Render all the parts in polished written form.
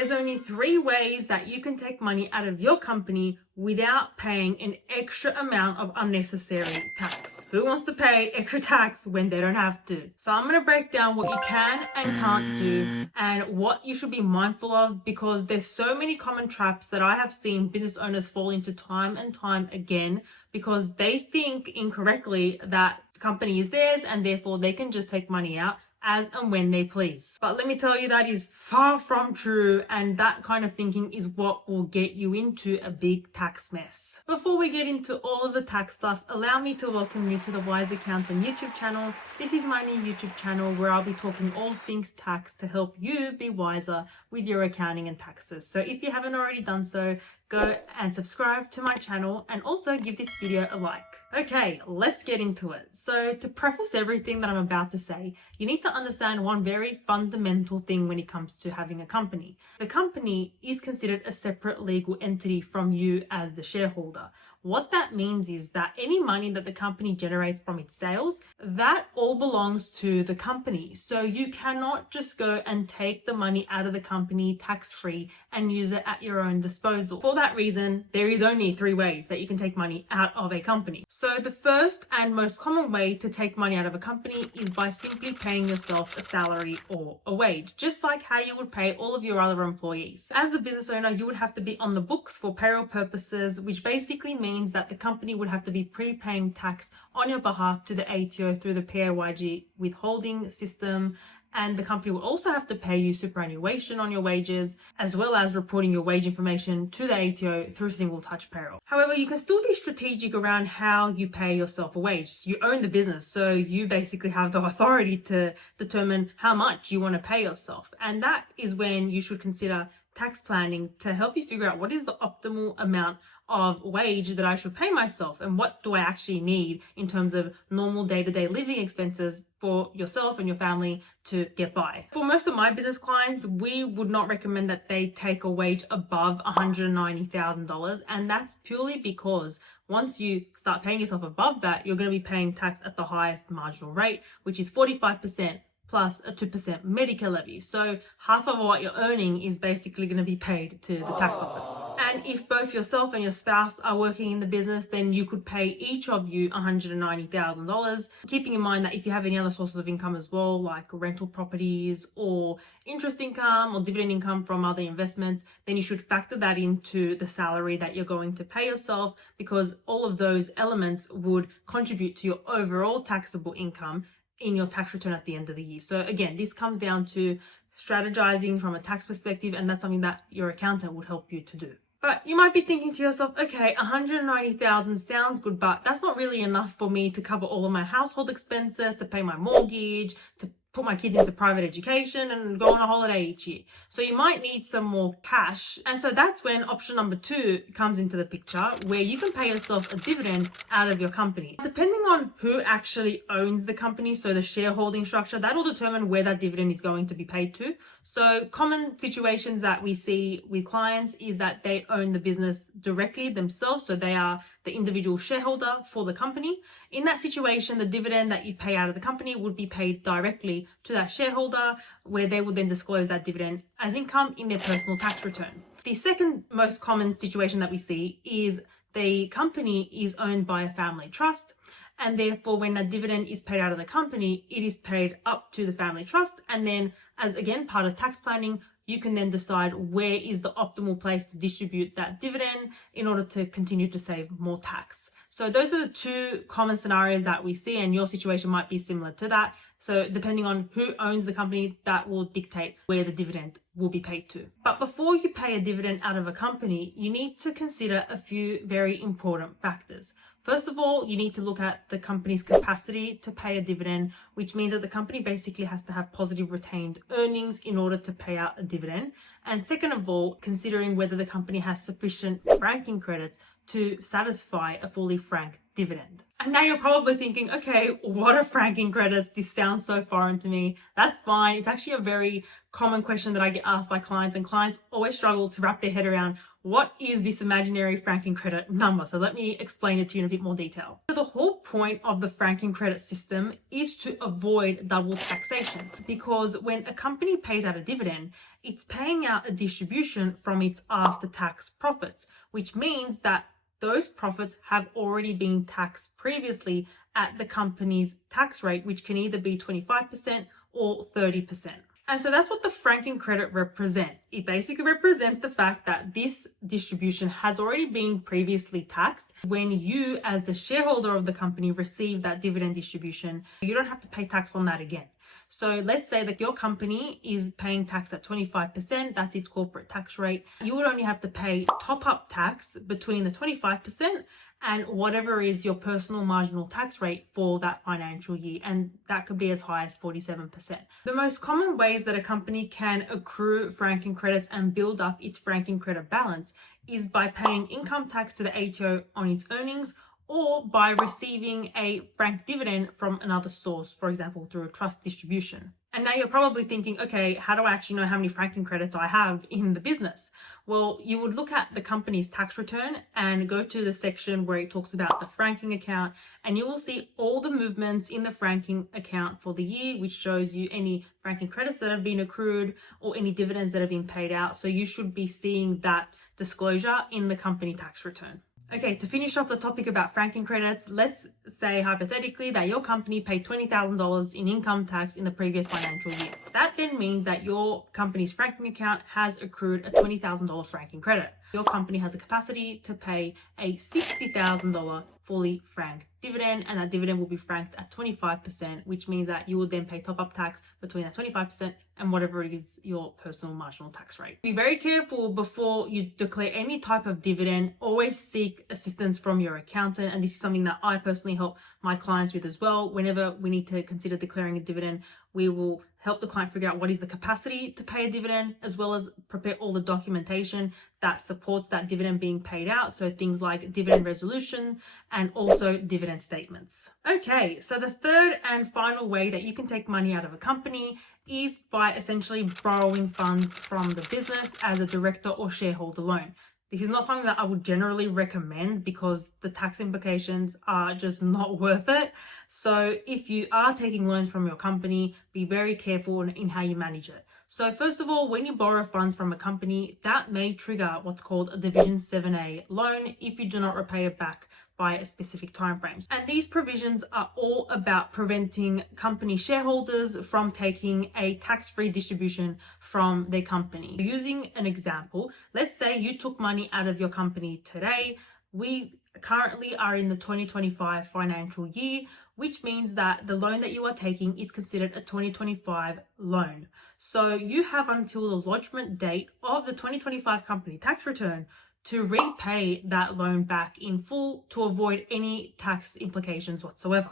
There's only 3 ways that you can take money out of your company without paying an extra amount of unnecessary tax. Who wants to pay extra tax when they don't have to? So I'm going to break down what you can and can't do and what you should be mindful of, because there's so many common traps that I have seen business owners fall into time and time again, because they think incorrectly that the company is theirs and therefore they can just take money out as and when they please. But let me tell you, that is far from true, and that kind of thinking is what will get you into a big tax mess. Before we get into all of the tax stuff, allow me to welcome you to the Wise Accountant YouTube channel. This is my new YouTube channel where I'll be talking all things tax to help you be wiser with your accounting and taxes. So if you haven't already done so, go and subscribe to my channel and also give this video a like. Okay, let's get into it. So to preface everything that I'm about to say, you need to understand one very fundamental thing when it comes to having a company. The company is considered a separate legal entity from you as the shareholder. What that means is that any money that the company generates from its sales, that all belongs to the company. So you cannot just go and take the money out of the company tax-free and use it at your own disposal. For that reason, there is only 3 ways that you can take money out of a company. So the first and most common way to take money out of a company is by simply paying yourself a salary or a wage, just like how you would pay all of your other employees. As a business owner, you would have to be on the books for payroll purposes, which basically means that the company would have to be prepaying tax on your behalf to the ATO through the PAYG withholding system, and the company will also have to pay you superannuation on your wages, as well as reporting your wage information to the ATO through single touch payroll. However, you can still be strategic around how you pay yourself a wage. You own the business, so you basically have the authority to determine how much you want to pay yourself. And that is when you should consider tax planning to help you figure out what is the optimal amount of wage that I should pay myself and what do I actually need in terms of normal day-to-day living expenses for yourself and your family to get by. For most of my business clients, we would not recommend that they take a wage above $190,000, and that's purely because once you start paying yourself above that, you're going to be paying tax at the highest marginal rate, which is 45%. Plus a 2% Medicare levy. So half of what you're earning is basically going to be paid to the tax office. And if both yourself and your spouse are working in the business, then you could pay each of you $190,000, keeping in mind that if you have any other sources of income as well, like rental properties or interest income or dividend income from other investments, then you should factor that into the salary that you're going to pay yourself, because all of those elements would contribute to your overall taxable income in your tax return at the end of the year. So again, this comes down to strategizing from a tax perspective, and that's something that your accountant would help you to do. But you might be thinking to yourself, okay, $190,000 sounds good, but that's not really enough for me to cover all of my household expenses, to pay my mortgage, to put my kids into private education and go on a holiday each year. So you might need some more cash. And so that's when option number 2 comes into the picture, where you can pay yourself a dividend out of your company. Depending on who actually owns the company, so the shareholding structure, that will determine where that dividend is going to be paid to. So common situations that we see with clients is that they own the business directly themselves. So they are the individual shareholder for the company. In that situation, the dividend that you pay out of the company would be paid directly to that shareholder, where they would then disclose that dividend as income in their personal tax return. The second most common situation that we see is the company is owned by a family trust, and therefore when a dividend is paid out of the company, it is paid up to the family trust, and then as again part of tax planning, you can then decide where is the optimal place to distribute that dividend in order to continue to save more tax. So those are the 2 common scenarios that we see, and your situation might be similar to that. So depending on who owns the company, that will dictate where the dividend will be paid to. But before you pay a dividend out of a company, you need to consider a few very important factors. First of all, you need to look at the company's capacity to pay a dividend, which means that the company basically has to have positive retained earnings in order to pay out a dividend. And second of all, considering whether the company has sufficient franking credits to satisfy a fully franked dividend. And now you're probably thinking, okay, what are franking credits? This sounds so foreign to me. That's fine. It's actually a very common question that I get asked by clients, and clients always struggle to wrap their head around what is this imaginary franking credit number. So let me explain it to you in a bit more detail. So the whole point of the franking credit system is to avoid double taxation, because when a company pays out a dividend, it's paying out a distribution from its after-tax profits, which means that those profits have already been taxed previously at the company's tax rate, which can either be 25% or 30%. And so that's what the franking credit represents. It basically represents the fact that this distribution has already been previously taxed. When you, as the shareholder of the company, receive that dividend distribution, you don't have to pay tax on that again. So let's say that your company is paying tax at 25%, that's its corporate tax rate. You would only have to pay top-up tax between the 25% and whatever is your personal marginal tax rate for that financial year, and that could be as high as 47%. The most common ways that a company can accrue franking credits and build up its franking credit balance is by paying income tax to the ATO on its earnings, or by receiving a franked dividend from another source, for example, through a trust distribution. And now you're probably thinking, okay, how do I actually know how many franking credits I have in the business? Well, you would look at the company's tax return and go to the section where it talks about the franking account, and you will see all the movements in the franking account for the year, which shows you any franking credits that have been accrued or any dividends that have been paid out. So you should be seeing that disclosure in the company tax return. Okay, to finish off the topic about franking credits, let's say hypothetically that your company paid $20,000 in income tax in the previous financial year. That then means that your company's franking account has accrued a $20,000 franking credit. Your company has a capacity to pay a $60,000 fully franked dividend, and that dividend will be franked at 25%, which means that you will then pay top-up tax between that 25% and whatever it is your personal marginal tax rate. Be very careful before you declare any type of dividend. Always seek assistance from your accountant, and this is something that I personally help my clients with as well. Whenever we need to consider declaring a dividend, we will help the client figure out what is the capacity to pay a dividend, as well as prepare all the documentation that supports that dividend being paid out. So things like dividend resolution and also dividend statements. Okay, so the third and final way that you can take money out of a company is by essentially borrowing funds from the business as a director or shareholder loan. This is not something that I would generally recommend because the tax implications are just not worth it. So if you are taking loans from your company, be very careful in how you manage it. So first of all, when you borrow funds from a company, that may trigger what's called a Division 7A loan if you do not repay it back by a specific time frame. And these provisions are all about preventing company shareholders from taking a tax-free distribution from their company. Using an example, let's say you took money out of your company today. We currently are in the 2025 financial year, which means that the loan that you are taking is considered a 2025 loan. So you have until the lodgement date of the 2025 company tax return to repay that loan back in full to avoid any tax implications whatsoever.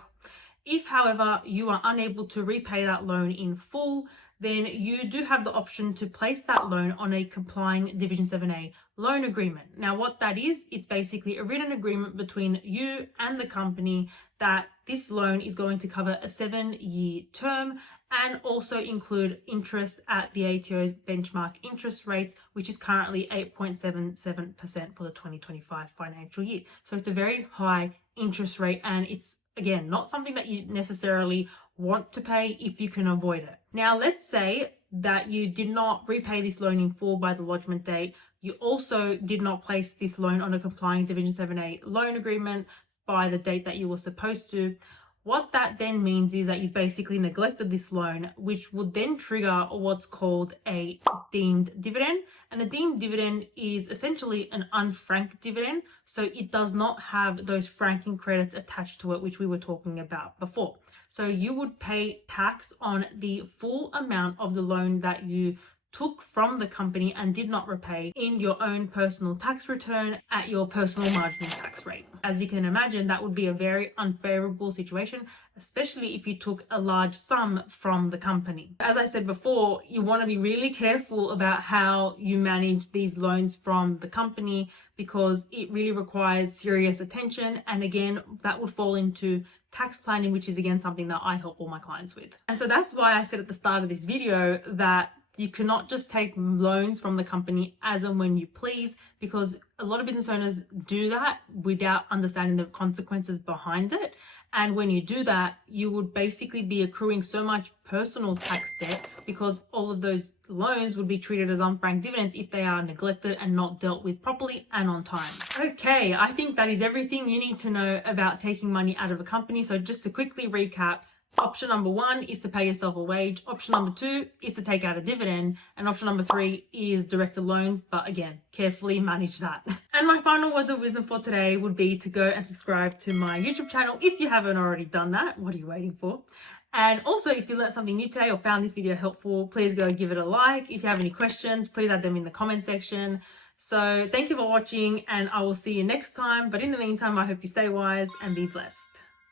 If, however, you are unable to repay that loan in full, then you do have the option to place that loan on a complying Division 7A loan agreement. Now, what that is, it's basically a written agreement between you and the company that this loan is going to cover a 7-year term and also include interest at the ATO's benchmark interest rates, which is currently 8.77% for the 2025 financial year. So it's a very high interest rate, and it's, again, not something that you necessarily want to pay if you can avoid it. Now, let's say that you did not repay this loan in full by the lodgement date. You also did not place this loan on a complying Division 7A loan agreement by the date that you were supposed to. What that then means is that you basically neglected this loan, which would then trigger what's called a deemed dividend. And a deemed dividend is essentially an unfranked dividend, so it does not have those franking credits attached to it, which we were talking about before. So you would pay tax on the full amount of the loan that you took from the company and did not repay in your own personal tax return at your personal marginal tax rate. As you can imagine, that would be a very unfavorable situation, especially if you took a large sum from the company. As I said before, you want to be really careful about how you manage these loans from the company because it really requires serious attention. And again, that would fall into tax planning, which is again something that I help all my clients with. And so that's why I said at the start of this video that you cannot just take loans from the company as and when you please, because a lot of business owners do that without understanding the consequences behind it. And when you do that, you would basically be accruing so much personal tax debt because all of those loans would be treated as unfranked dividends if they are neglected and not dealt with properly and on time. Okay, I think that is everything you need to know about taking money out of a company. So just to quickly recap, option number 1 is to pay yourself a wage. Option number 2 is to take out a dividend. And option number 3 is directed loans. But again, carefully manage that. And my final words of wisdom for today would be to go and subscribe to my YouTube channel if you haven't already done that. What are you waiting for? And also, if you learned something new today or found this video helpful, please go give it a like. If you have any questions, please add them in the comment section. So thank you for watching, and I will see you next time. But in the meantime, I hope you stay wise and be blessed.